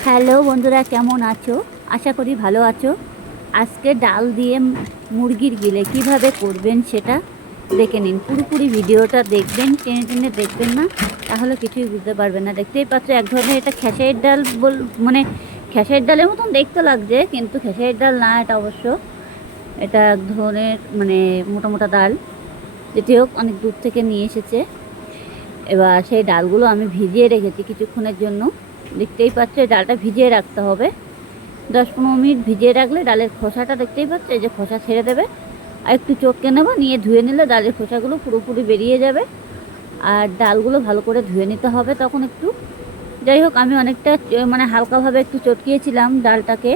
Hello বন্ধুরা, কেমন আছো? আশা করি ভালো আছো। আজকে ডাল দিয়ে মুরগির গিলে কিভাবে করবেন সেটা দেখে নিন। পুরোপুরি ভিডিওটা দেখবেন, টেনে টেনে দেখবেন না, তাহলে কিছুই বুঝতে পারবেন না। দেখতেই পাচ্ছ এক ধরনের এটা খেসারির ডাল মানে খেসারির ডালের মতন দেখতে লাগছে, কিন্তু খেসারির ডাল না এটা অবশ্য। এটা এক ধরনের মানে মোটা মোটা ডাল, যেটি হোক অনেক দূর থেকে নিয়ে এসেছে। এবার সেই ডালগুলো আমি ভিজিয়ে রেখেছি কিছুক্ষণের জন্য। দেখতেই পাচ্ছ এই ডালটা ভিজিয়ে রাখতে হবে 10-15 মিনিট। ভিজিয়ে রাখলে ডালের খোসাটা দেখতেই পাচ্ছ, এই যে খোসা ছেড়ে দেবে। আর একটু চটকে নেবো, নিয়ে ধুয়ে নিলে ডালের খোসাগুলো পুরোপুরি বেরিয়ে যাবে। আর ডালগুলো ভালো করে ধুয়ে নিতে হবে তখন একটু। যাই হোক, আমি অনেকটা মানে হালকাভাবে একটু চটকিয়েছিলাম ডালটাকে,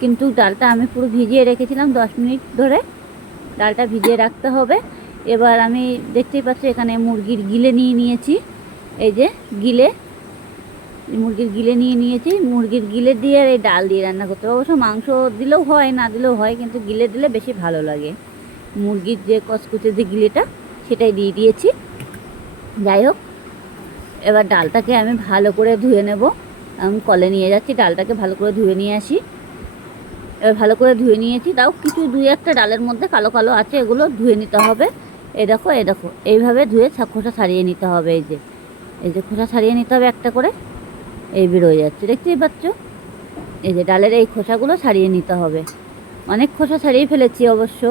কিন্তু ডালটা আমি পুরো ভিজিয়ে রেখেছিলাম 10 মিনিট ধরে। ডালটা ভিজিয়ে রাখতে হবে। এবার আমি দেখতেই পাচ্ছি এখানে মুরগির গিলে নিয়ে নিয়েছি। এই যে মুরগির গিলে নিয়ে নিয়েছি। মুরগির গিলে দিয়ে আর এই ডাল দিয়ে রান্না করতে হবে। অবশ্য মাংস দিলেও হয়, না দিলেও হয়, কিন্তু গিলে দিলে বেশি ভালো লাগে। মুরগির যে কচকুচে যে গিলেটা, সেটাই দিয়ে দিয়েছি। যাই হোক, এবার ডালটাকে আমি ভালো করে ধুয়ে নেব। আমি কলে নিয়ে যাচ্ছি, ডালটাকে ভালো করে ধুয়ে নিয়ে আসি। এবার ভালো করে ধুয়ে নিয়েছি, তাও কিছু 2-1টা ডালের মধ্যে কালো কালো আছে, এগুলো ধুয়ে নিতে হবে। এই দেখো এইভাবে ধুয়ে খোসা ছাড়িয়ে নিতে হবে। এই যে খোসা ছাড়িয়ে নিতে হবে একটা করে। এই বেরোয় যাচ্ছে, দেখতেই পাচ্ছ। এই যে ডালের এই খোসাগুলো ছাড়িয়ে নিতে হবে। অনেক খোসা ছাড়িয়ে ফেলেছি অবশ্য।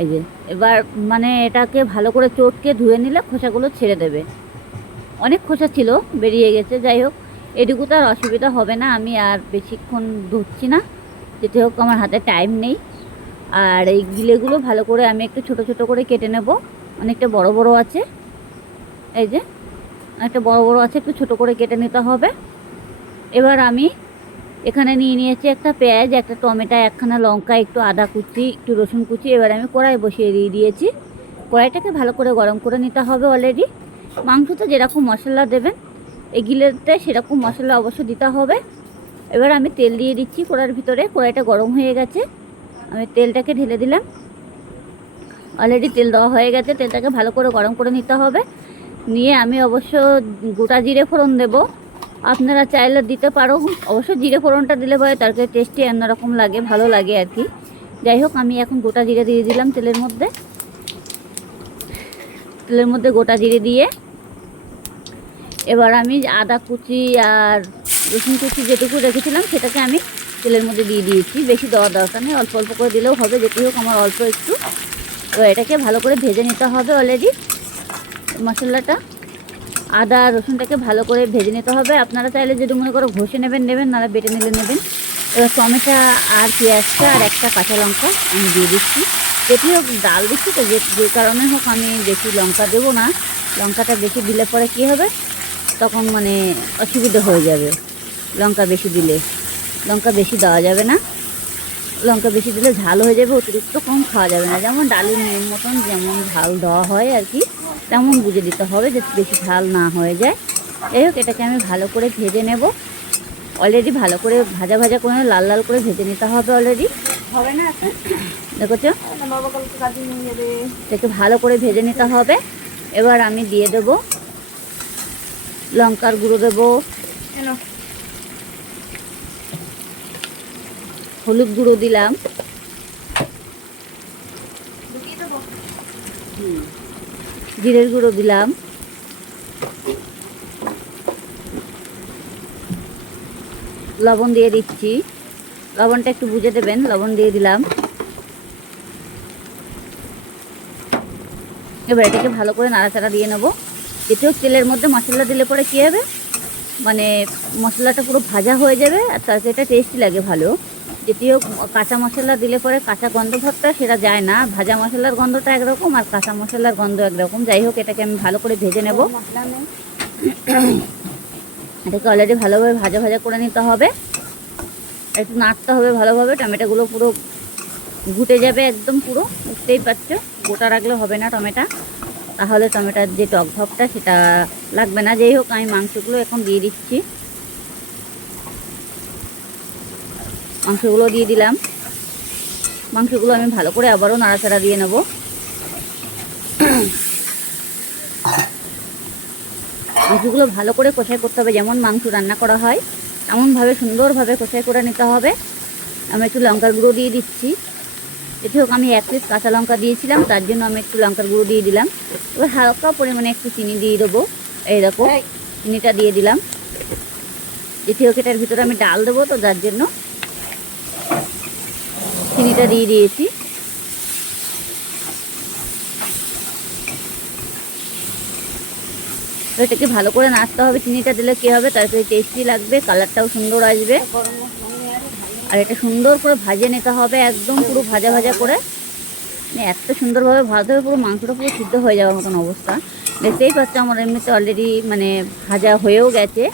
এই যে এবার মানে এটাকে ভালো করে চটকে ধুয়ে নিলে খোসাগুলো ছেড়ে দেবে। অনেক খোসা ছিল, বেরিয়ে গেছে। যাই হোক, এটুকু তো আর অসুবিধা হবে না। আমি আর বেশিক্ষণ ধুচ্ছি না, যেতে হোক আমার হাতে টাইম নেই। আর এই গিলেগুলো ভালো করে আমি একটু ছোট ছোট করে কেটে নেব। অনেকটা বড় বড় আছে, এই যে অনেকটা বড় বড় আছে, একটু ছোট করে কেটে নিতে হবে। এবার আমি এখানে নিয়ে নিয়েছি একটা পেঁয়াজ, একটা টমেটো, একখানা লঙ্কা, একটু আদা কুচি, একটু রসুন কুচি। এবার আমি কড়াই বসিয়ে দিয়ে দিয়েছি। কড়াইটাকে ভালো করে গরম করে নিতে হবে। অলরেডি মাংসতে যেরকম মশলা দেবেন এই গিলেতে সেরকম মশলা অবশ্য দিতে হবে। এবার আমি তেল দিয়ে দিচ্ছি কড়াইয়ের ভিতরে। কড়াইটা গরম হয়ে গেছে, আমি তেলটাকে ঢেলে দিলাম। অলরেডি তেল দেওয়া হয়ে গেছে, তেলটাকে ভালো করে গরম করে নিতে হবে। নিয়ে আমি অবশ্য গোটা জিরে ফোড়ন দেবো। আপনারা চাইলে দিতে পারো, অবশ্য জিরে ফোড়নটা দিলে পরে তরকারি টেস্টি অন্যরকম লাগে, ভালো লাগে আর কি। যাই হোক, আমি এখন গোটা জিরে দিয়ে দিলাম তেলের মধ্যে গোটা জিরে দিয়ে এবার আমি আদা কুচি আর রসুন কুচি যেটুকু রেখেছিলাম সেটাকে আমি তেলের মধ্যে দিয়ে দিয়েছি। বেশি দেওয়ার দরকার নেই, অল্প অল্প করে দিলেও হবে, যেটি হোক আমার অল্প একটু। এবার এটাকে ভালো করে ভেজে নিতে হবে। অলরেডি মশলাটা, আদা রসুনটাকে ভালো করে ভেজে নিতে হবে। আপনারা চাইলে যদি মনে করো ঘষে নেবেন, নাহলে বেটে নিলে নেবেন। এবার টমেটো আর পেঁয়াজটা আর একটা কাঁচা লঙ্কা আমি দিয়ে দিচ্ছি। যেটি হোক ডাল দিচ্ছি তো, যে কারণে হোক আমি বেশি লঙ্কা দেবো না। লঙ্কাটা বেশি দিলে পরে কী হবে, তখন মানে অসুবিধা হয়ে যাবে। লঙ্কা বেশি দিলে, লঙ্কা বেশি দেওয়া যাবে না। লঙ্কা বেশি দিলে ঝাল হয়ে যাবে, অতিরিক্ত কম খাওয়া যাবে না। যেমন ডালের নিয়ম মতন যেমন ঝাল দেওয়া হয় আর কি, তেমন বুঝে দিতে হবে, যে বেশি ঝাল না হয়ে যায়। যাই হোক, এটাকে আমি ভালো করে ভেজে নেব। অলরেডি ভালো করে ভাজা ভাজা করে লাল লাল করে ভেজে নিতে হবে। অলরেডি হবে না, দেখেছো, এটাকে ভালো করে ভেজে নিতে হবে। এবার আমি দিয়ে দেব লঙ্কার গুঁড়ো, দেবো হলুদ গুঁড়ো, দিলাম জিরের গুঁড়ো, দিলাম লবণ দিয়ে দিচ্ছি। লবণটা একটু বুঝে দেবেন, লবণ দিয়ে দিলাম। এবার এটাকে ভালো করে নাড়াচাড়া দিয়ে নেবো। যেটিও তেলের মধ্যে মশলা দিলে পরে কী হবে, মানে মশলাটা পুরো ভাজা হয়ে যাবে আর তরকারিটা টেস্টি লাগে ভালো। যেটিও কাঁচা মশলা দিলে পরে কাঁচা গন্ধ ভাবটা সেটা যায় না। ভাজা মশলার গন্ধটা একরকম আর কাঁচা মশলার গন্ধ একরকম। যাই হোক, এটাকে আমি ভালো করে ভেজে নেব। এটাকে অলরেডি ভালোভাবে ভাজা ভাজা করে নিতে হবে। একটু নাড়তে হবে ভালোভাবে। টমেটোগুলো পুরো ঘুটে যাবে একদম পুরো, বুঝতেই পারছো। গোটা রাখলে হবে না টমেটো, তাহলে টমেটোর যে টক ভাবটা সেটা লাগবে না। যাই হোক, আমি মাংসগুলো এখন দিয়ে দিচ্ছি। মাংসগুলো দিয়ে দিলাম। মাংসগুলো আমি ভালো করে আবারও নাড়াচাড়া দিয়ে নেব। মাংসগুলো ভালো করে কষাই করতে হবে, যেমন মাংস রান্না করা হয় এমনভাবে সুন্দরভাবে কষাই করে নিতে হবে। আমি একটু লঙ্কার গুঁড়ো দিয়ে দিচ্ছি। এতে হোক আমি 1 পিস কাঁচা লঙ্কা দিয়েছিলাম, তার জন্য আমি একটু লঙ্কার গুঁড়ো দিয়ে দিলাম। এবার হালকা পরিমাণে একটু চিনি দিয়ে দেবো। এই দেখো চিনিটা দিয়ে দিলাম। এতে হোক এটার ভিতরে আমি ডাল দেবো, তো যার জন্য চিনিটা দিয়ে দিয়েছি। এটাকে ভালো করে নাড়তে হবে। চিনিটা দিলে কী হবে, তারপরে টেস্টি লাগবে, কালারটাও সুন্দর আসবে। আর এটা সুন্দর করে ভাজে নিতে হবে, একদম পুরো ভাজা ভাজা করে। মানে এত সুন্দরভাবে ভাজতে হবে, পুরো মাংসটা পুরো সিদ্ধ হয়ে যাওয়ার মতন অবস্থা। দেখতেই পাচ্ছ আমার এমনিতে অলরেডি মানে ভাজা হয়েও গেছে।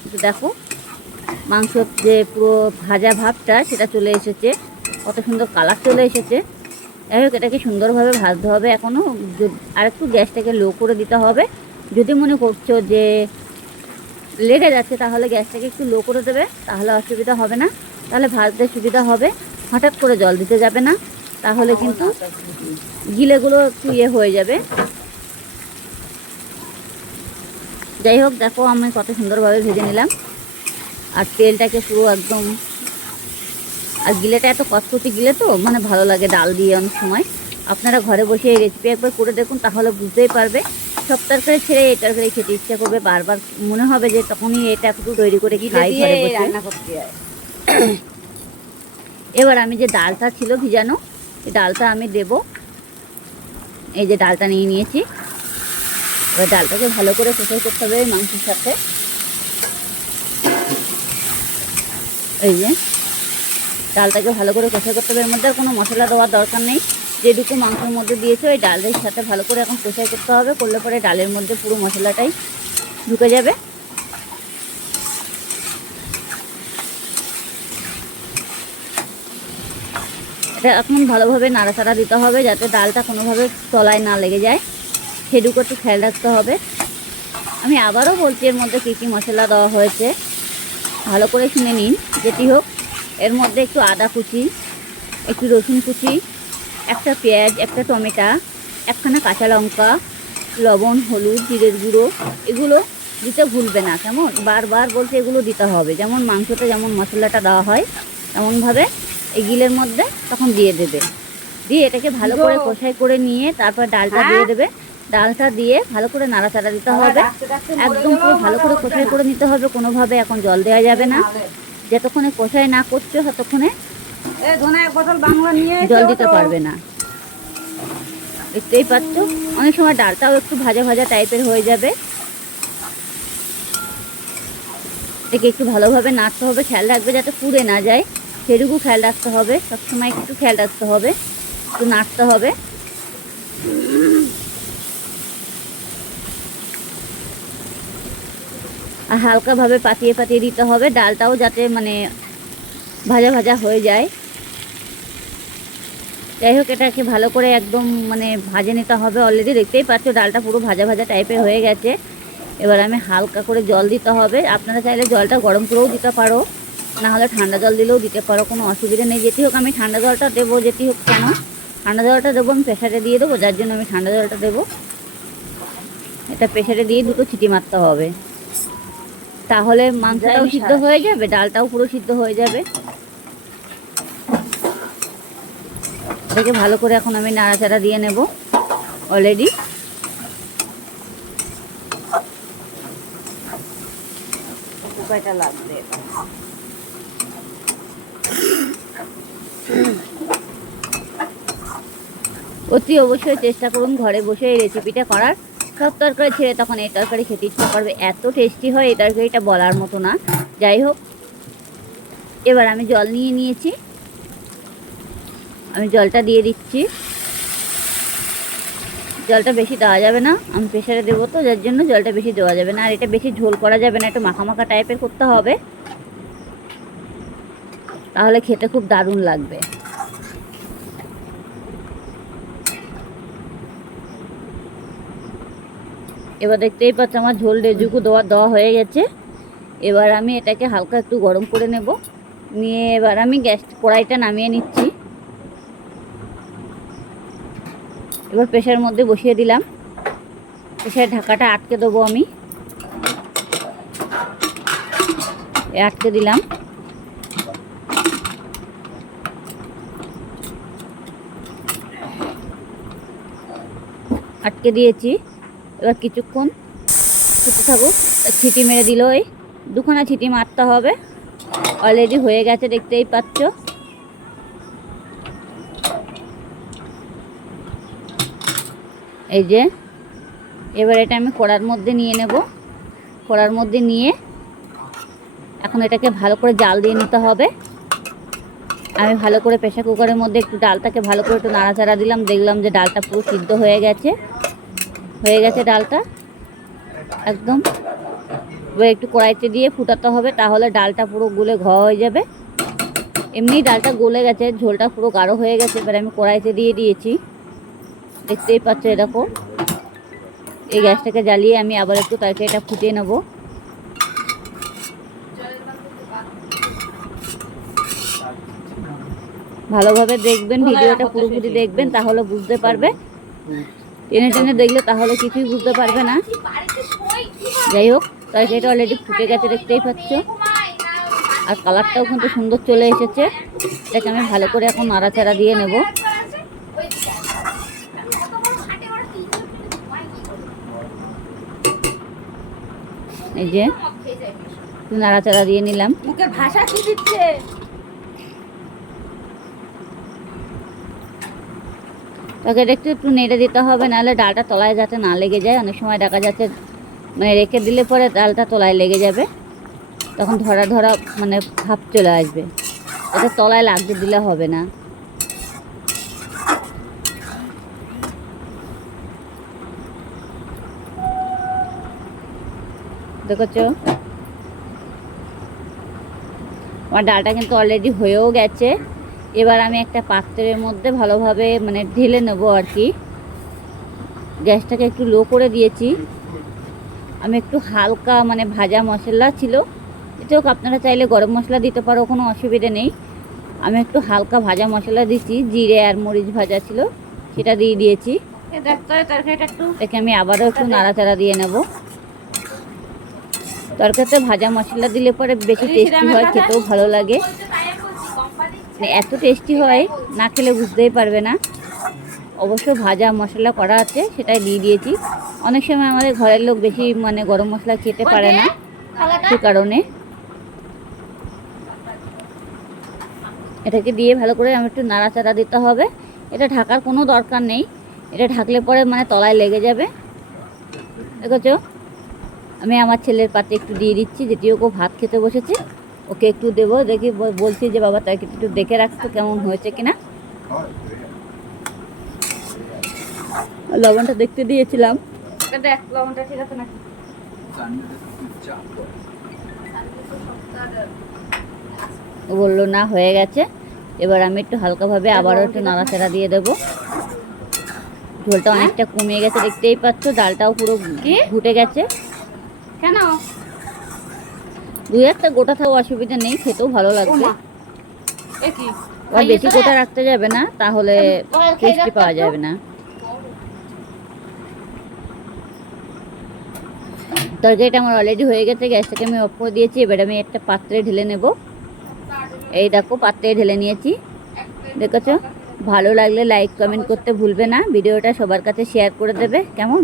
কিন্তু দেখো মাংসর যে পুরো ভাজা ভাবটা সেটা চলে এসেছে, কত সুন্দর কালার চলে এসেছে। যাই হোক এটাকে সুন্দরভাবে ভাজতে হবে। এখনও আরেকটু গ্যাসটাকে লো করে দিতে হবে। যদি মনে করছো যে লেগে যাচ্ছে তাহলে গ্যাসটাকে একটু লো করে দেবে, তাহলে অসুবিধা হবে না, তাহলে ভাজতে সুবিধা হবে। হঠাৎ করে জল দিতে যাবে না, তাহলে কিন্তু গিলেগুলো একটু হয়ে যাবে। যাই হোক দেখো আমি কত সুন্দরভাবে ভেজে নিলাম। আর তেলটাকে পুরো একদম, আর গিলেটা এত কচকচি গিলে তো মানে ভালো লাগে ডাল দিয়ে অনেক সময়। আপনারা ঘরে বসে এই রেসিপি একবার করে দেখুন, তাহলে বুঝতেই পারবে। সব তরকারি ছেড়ে এই তরকারি খেতে ইচ্ছা করবে, বারবার মনে হবে যে তখনই এটা একটু তৈরি করে খাই ঘরে বসে রান্না করতে হয়। এবার আমি যে ডালটা ছিল ভিজানো, এই ডালটা আমি দেব। এই যে ডালটা নিয়ে নিয়েছি। এবার ডালটাকে ভালো করে কষাই করতে হবে মাংসের সাথে। এই যে ডালটাকে ভালো করে কষাই করতে হবে। এর মধ্যে আর কোনো মশলা দেওয়ার দরকার নেই। যেটুকু মাংসের মধ্যে দিয়েছে ওই ডালের সাথে ভালো করে এখন কষাই করতে হবে। করলে পরে ডালের মধ্যে পুরো মশলাটাই ঢুকে যাবে। এটা এখন ভালোভাবে নাড়াচাড়া দিতে হবে, যাতে ডালটা কোনোভাবে তলায় না লেগে যায়, সেটুকু একটু খেয়াল রাখতে হবে। আমি আবারও বলছি এর মধ্যে কী কী মশলা দেওয়া হয়েছে ভালো করে শুনে নিন। যেটি হোক এর মধ্যে একটু আদা কুচি, একটু রসুন কুচি, একটা পেঁয়াজ, একটা টমেটো, একখানা কাঁচা লঙ্কা, লবণ, হলুদ, জিরের গুঁড়ো, এগুলো দিতে ভুলবে না। কেমন বারবার বলতে এগুলো দিতে হবে, যেমন মাংসতে যেমন মশলাটা দেওয়া হয় তেমনভাবে এই গিলের মধ্যে তখন দিয়ে দেবে। দিয়ে এটাকে ভালো করে কষাই করে নিয়ে তারপর ডালটা দিয়ে দেবে। ডালটা দিয়ে ভালো করে নাড়াচাড়া দিতে হবে, একদম পুরো ভালো করে কষাই করে নিতে হবে। কোনোভাবে এখন জল দেওয়া যাবে না। যতক্ষণে কষাই না করছো ততক্ষণে জল দিতে পারবে না। দেখতেই পাচ্ছ অনেক সময় ডালটাও একটু ভাজা ভাজা টাইপের হয়ে যাবে। এটাকে একটু ভালোভাবে নাড়তে হবে, খেয়াল রাখবে যাতে পুড়ে না যায়, সেটুকু খেয়াল রাখতে হবে। সবসময় একটু খেয়াল রাখতে হবে, একটু নাড়তে হবে। আর হালকাভাবে পাতিয়ে পাতিয়ে দিতে হবে, ডালটাও যাতে মানে ভাজা ভাজা হয়ে যায়। যাই হোক এটাকে ভালো করে একদম মানে ভাজে নিতে হবে। অলরেডি দেখতেই পাচ্ছ ডালটা পুরো ভাজা ভাজা টাইপের হয়ে গেছে। এবার আমি হালকা করে জল দিতে হবে। আপনারা চাইলে জলটা গরম করেও দিতে পারো, না হলে ঠান্ডা জল দিলেও দিতে পারো, কোনো অসুবিধা নেই। যেটি হোক আমি ঠান্ডা জলটা দেবো। যেটি হোক কেন ঠান্ডা জলটা দেবো, আমি প্রেসারে দিয়ে দেবো, যার জন্য আমি ঠান্ডা জলটা দেবো। এটা প্রেসারে দিয়ে দুটো সিটি মারতে হবে, তাহলে মাংসটাও সিদ্ধ হয়ে যাবে, ডালটাও পুরো সিদ্ধ হয়ে যাবে। এটাকে ভালো করে এখন আমি নাড়াচাড়া দিয়ে নেব। অলরেডি কয়টা লাগবে, অতি অবশ্যই চেষ্টা করুন ঘরে বসে এই রেসিপিটা করার। সব তরকারি ছেড়ে তখন এই তরকারি খেতে ইচ্ছা করবে, এত টেস্টি হয় এই তরকারিটা বলার মতো না। যাই হোক এবার আমি জল নিয়ে নিয়েছি, আমি জলটা দিয়ে দিচ্ছি। জলটা বেশি দেওয়া যাবে না, আমি প্রেসারে দেবো তো, যার জন্য জলটা বেশি দেওয়া যাবে না। আর এটা বেশি ঝোল করা যাবে না, একটু মাখা মাখা টাইপের করতে হবে, তাহলে খেতে খুব দারুণ লাগবে। এবার দেখতেই পাচ্ছ আমার ঝোল রেজুকু দেওয়া হয়ে গেছে। এবার আমি এটাকে হালকা একটু গরম করে নেব, নিয়ে এবার আমি গ্যাস কড়াইটা নামিয়ে নিচ্ছি। এবার প্রেসারের মধ্যে বসিয়ে দিলাম, প্রেসারের ঢাকাটা আটকে দেবো আমি। আটকে দিলাম। আটকে দিয়েছি। এবার কিছুক্ষণ ফুটে থাকুক। ছিটি মেরে দিল, এই দুখানা ছিটি মারতে হবে। অলরেডি হয়ে গেছে, দেখতেই পাচ্ছ। এই যে এবার এটা আমি কড়ার মধ্যে নিয়ে নেব। কড়ার মধ্যে নিয়ে এখন এটাকে ভালো করে জাল দিয়ে নিতে হবে। আমি ভালো করে প্রেসার কুকারের মধ্যে একটু ডালটাকে ভালো করে একটু নাড়াচাড়া দিলাম, দেখলাম যে ডালটা পুরো সিদ্ধ হয়ে গেছে। ডালটা একদম। এবার একটু কড়াইতে দিয়ে ফুটাতে হবে, তাহলে ডালটা পুরো গলে হয়ে যাবে। এমনি ডালটা গলে গেছে, ঝোলটা পুরো গাঢ় হয়ে গেছে। এবার আমি কড়াইতে দিয়ে দিয়েছি, দেখতেই পাচ্ছ এরকম। এই গ্যাসটাকে জ্বালিয়ে আমি আবার একটু তরকারিটা ফুটিয়ে নেব। ভালোভাবে দেখবেন, ভিডিওটা পুরোপুরি দেখবেন, তাহলে বুঝতে পারবে। টেনে টেনে দেখলে তাহলে কিছুই বুঝতে পারবে না। যাই হোক, তরকারিটা অলরেডি ফুটে গেছে, দেখতেই পাচ্ছ। আর কালারটাও কিন্তু সুন্দর চলে এসেছে। এটাকে আমি ভালো করে এখন নাড়াচাড়া দিয়ে নেব। এই যে নাড়াচাড়া দিয়ে নিলাম। মুখে ভাষা কি দিচ্ছে? তরকারিটা একটু নেড়ে দিতে হবে, নাহলে ডালটা তলায় যাতে না লেগে যায়। অনেক সময় দেখা যাচ্ছে মানে রেখে দিলে পরে ডালটা তলায় লেগে যাবে, তখন ধরা ধরা মানে ভাব চলে আসবে। এটা তলায় লাগতে দিলে হবে না। দেখেছো আমার ডালটা কিন্তু অলরেডি হয়েও গেছে। এবার আমি একটা পাত্রের মধ্যে ভালোভাবে মানে ঢেলে নেব আর কি। গ্যাসটাকে একটু লো করে দিয়েছি। আমি একটু হালকা মানে ভাজা মশলা ছিল, এতেও আপনারা চাইলে গরম মশলা দিতে পারো, কোনো অসুবিধে নেই। আমি একটু হালকা ভাজা মশলা দিচ্ছি, জিরে আর মরিচ ভাজা ছিল, সেটা দিয়ে দিয়েছি। এটাকে আমি আবারও একটু নাড়াচাড়া দিয়ে নেব। তরকারিতে ভাজা মশলা দিলে পরে বেশি টেস্টি হয়, খেতেও ভালো লাগে। মানে এত টেস্টি হয়, না খেলে বুঝতেই পারবে না। অবশ্য ভাজা মশলা করা আছে, সেটাই দিয়ে দিয়েছি। অনেক সময় আমাদের ঘরের লোক বেশি মানে গরম মশলা খেতে পারে না, সে কারণে এটাকে দিয়ে ভালো করে আমি একটু নাড়াচাড়া দিতে হবে। এটা ঢাকার কোনো দরকার নেই, এটা ঢাকলে পরে মানে তলায় লেগে যাবে। দেখেছো, আমি আমার ছেলের পাতে একটু দিয়ে দিচ্ছি, যেটি ওকে ভাত খেতে বসেছে, ওকে একটু দেবো। দেখি বলছি যে বাবা তাকে একটু দেখে রাখতো কেমন হয়েছে কিনা। লবণটা দেখতে দিয়েছিলাম, দেখ লবণটা ঠিক আছে নাকি। ও বললো না হয়ে গেছে। এবার আমি একটু হালকাভাবে আবারও একটু নাড়াচাড়া দিয়ে দেবো। ঝোলটা অনেকটা কমে গেছে, দেখতেই পাচ্ছ। ডালটাও পুরো ঘুটে গেছে। কেন? দুই একটা গোটা থাকো, অসুবিধা নেই, খেতেও ভালো লাগবে। আর বেশি গোটা রাখতে যাবে না, তাহলে টেস্টি পাওয়া যাবে না। তরকারিটা আমার অলরেডি হয়ে গেছে, গ্যাসটাকে আমি অফ করে দিয়েছি। এবার আমি একটা পাত্রে ঢেলে নেব। এই দেখো পাত্রে ঢেলে নিয়েছি, দেখেছো। ভালো লাগলে লাইক কমেন্ট করতে ভুলবে না, ভিডিওটা সবার কাছে শেয়ার করে দেবে, কেমন।